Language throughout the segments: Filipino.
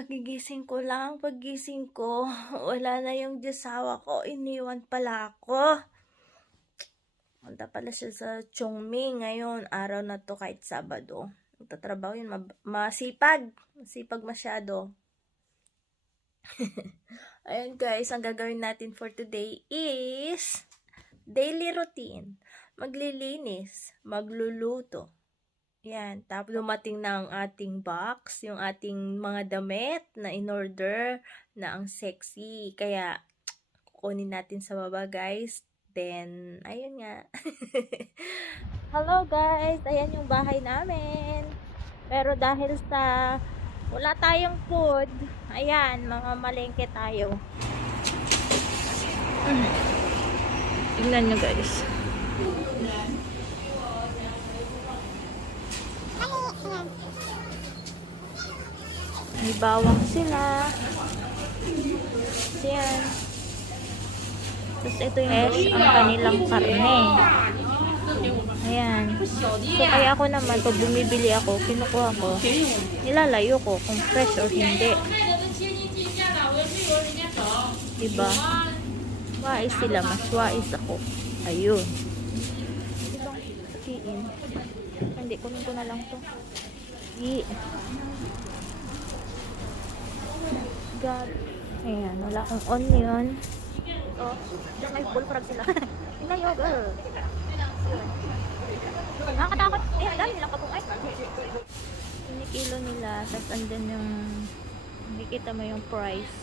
Kagigising ko lang, paggising ko, wala na yung disawa ko, iniwan pala ako. Punta pala siya sa Chongming ngayon, araw na to kahit Sabado. Magtatrabaho yun, masipag masyado. Ayun guys, ang gagawin natin for today is daily routine. Maglilinis, magluluto. Yan, tapos dumating na ang ating box, yung ating mga damit na in-order na ang sexy. Kaya, kukunin natin sa baba guys. Then, ayun nga. Hello guys, ayan yung bahay namin. Pero dahil sa wala tayong food, ayan, mga malengke tayo. Tingnan nyo guys. May bawang sila. Ayan. Tapos ito yung ang kanilang karne. Ayan. So kaya ako naman, pag bumibili ako, kinukuha ko, nilalayo ko kung fresh or hindi. Diba? Wais sila, mas wais ako. Ayun. Diba? Sakiin. Hindi, kunin ko na lang to. God. Ayan, wala akong onion. Oh, diyan may bullfrog sila. Tingnan nyo, girl. Nakakatakot. Ayan, dami nilang kapong. Ay, kinikilo nila. Tapos andun yung nakikita mo yung price.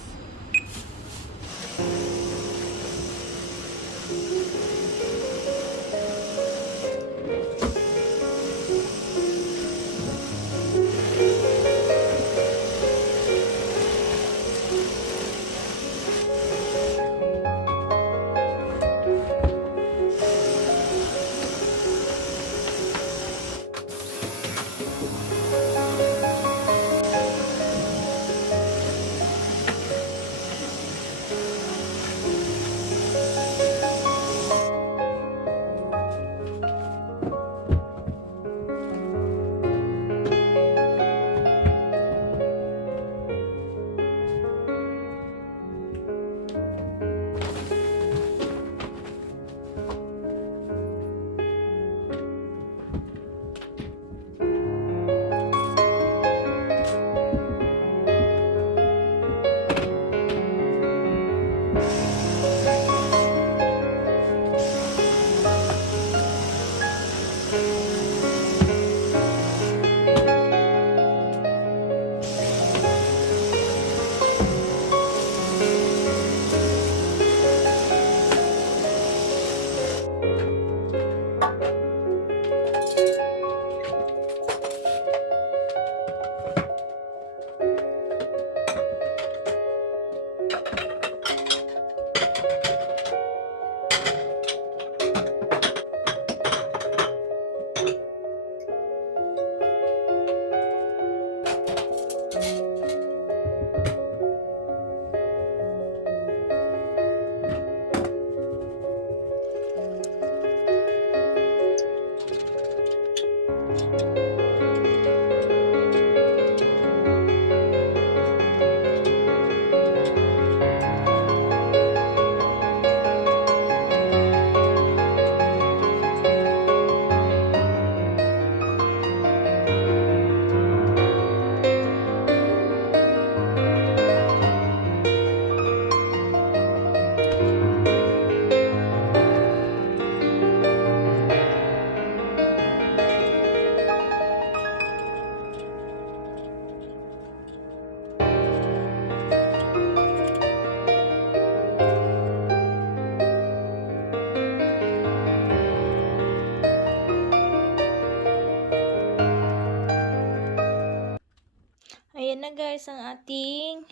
Ayan na guys ang ating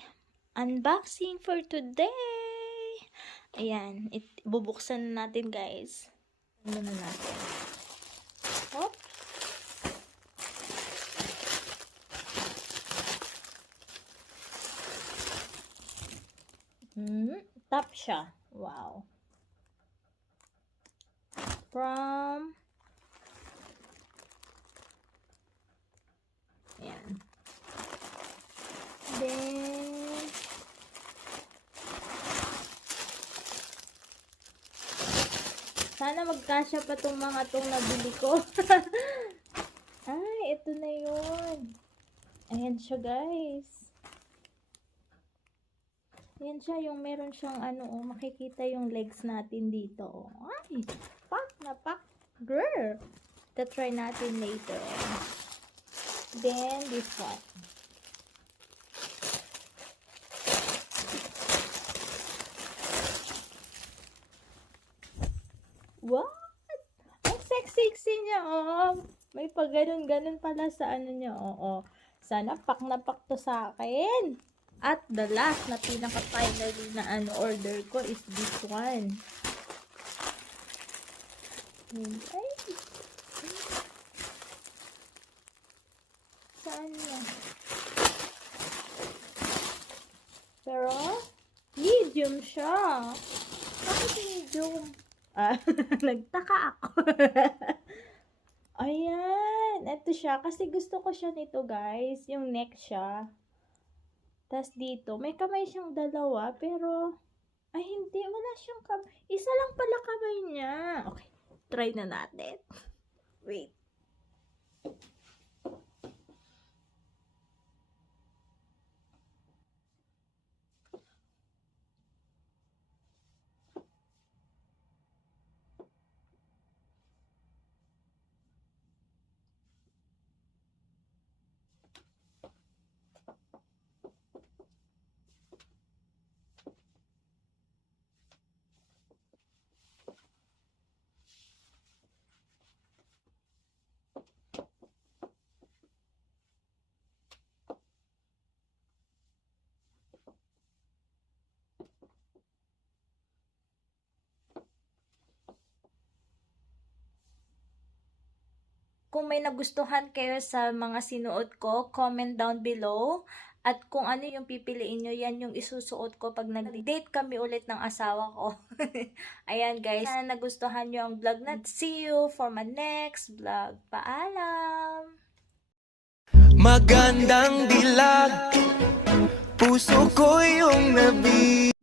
unboxing for today. Ayan, bubuksan na natin guys. Ano na natin? Hop. Top siya. Wow. From ayan. Then Sana magkasya pa tong mga tong nabili ko. Ay, ito na yun. Ayan siya, guys. Ayan siya, yung meron siyang makikita yung legs natin dito. Ay, pak na pak. Girl. Try natin later. Then, this one. What? Ang sexy niya, oh. May pa ganun pala sa niya, oo. Sana pak na pak to sa akin. At the last na pinaka-finally na order ko is this one. Ay. Saan na? Pero, medium siya. Bakit medium? Nagtaka ako. Ayan. Ito siya. Kasi gusto ko siya nito, guys. Yung neck siya. Tapos dito, may kamay siyang dalawa. Pero, ay hindi. Wala siyang kamay. Isa lang pala kamay niya. Okay. Try na natin. Wait. Kung may nagustuhan kayo sa mga sinuot ko, comment down below. At kung ano yung pipiliin nyo, yan yung isusuot ko pag nag-date kami ulit ng asawa ko. Ayan guys, sana nagustuhan nyo ang vlog na. See you for my next vlog. Paalam! Magandang dilag, puso ko yung nabi.